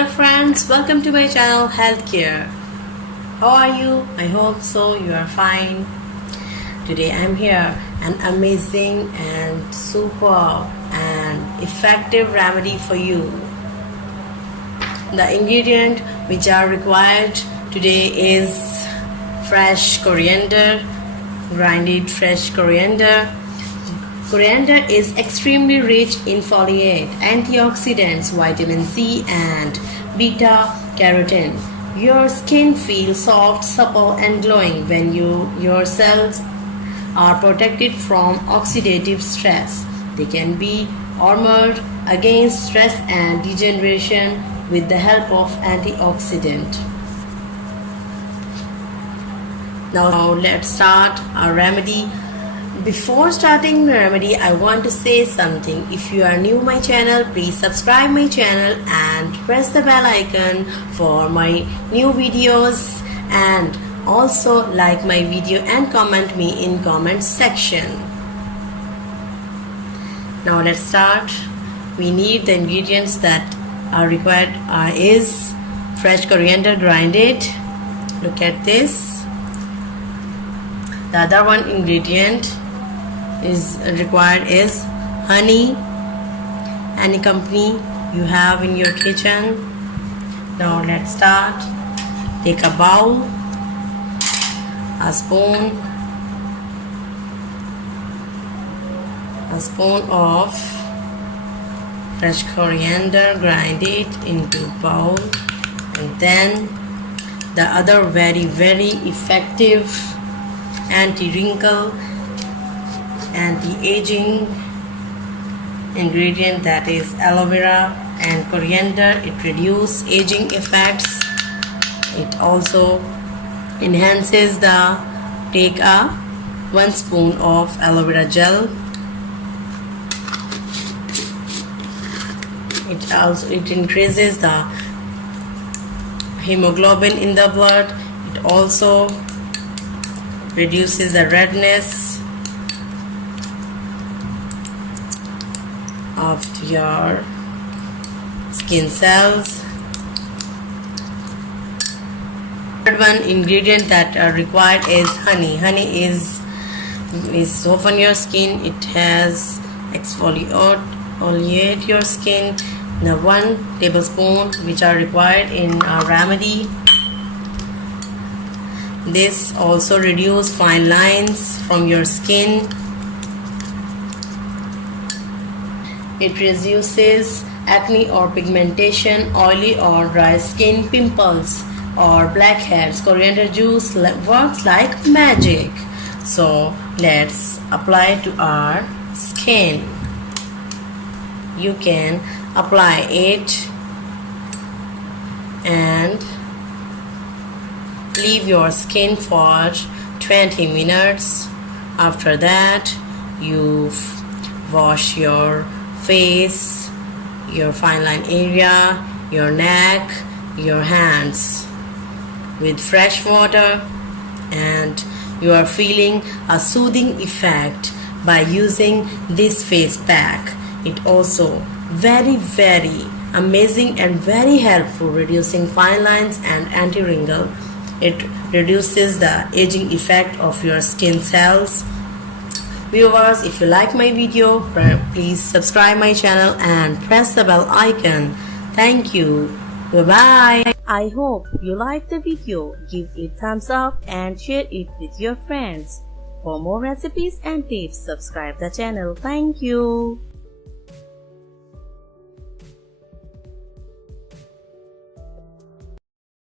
Hello friends, welcome to my channel Healthcare. How are you? I hope so you are fine. Today I'm here an amazing and super and effective remedy for you. The ingredient which are required today is fresh coriander, grinded fresh coriander. Coriander is extremely rich in folate, antioxidants, vitamin C and beta-carotene. Your skin feels soft, supple and glowing when your cells are protected from oxidative stress. They can be armored against stress and degeneration with the help of antioxidant. Now let's start our remedy. Before starting the remedy, I want to say something. If you are new to my channel, please subscribe my channel and press the bell icon for my new videos, and also like my video and comment me in comment section. Now let's start. We need the ingredients that are required is fresh coriander grinded. Look at this. The other one ingredient is required is honey, any company you have in your kitchen. Now let's start. Take a bowl, a spoon of fresh coriander, grind it into bowl, and then the other very effective anti-wrinkle, anti-aging ingredient, that is aloe vera and coriander. It reduces aging effects. It also enhances the take a 1 spoon of aloe vera gel. It increases the hemoglobin in the blood. It also reduces the redness of your skin cells. Third one ingredient that are required is honey. Honey is soften your skin. It has exfoliate your skin. Now 1 tablespoon which are required in our remedy. This also reduces fine lines from your skin. It reduces acne or pigmentation, oily or dry skin, pimples or blackheads. Coriander juice works like magic. So let's apply to our skin. You can apply it and leave your skin for 20 minutes. After that, you wash your face, your fine line area, your neck, your hands with fresh water, and you are feeling a soothing effect by using this face pack. It also very amazing and very helpful, reducing fine lines and anti-wrinkle. It reduces the aging effect of your skin cells. Viewers, if you like my video, please subscribe my channel and press the bell icon. Thank you. Bye-bye. I hope you like the video. Give it thumbs up and share it with your friends. For more recipes and tips, subscribe the channel. Thank you.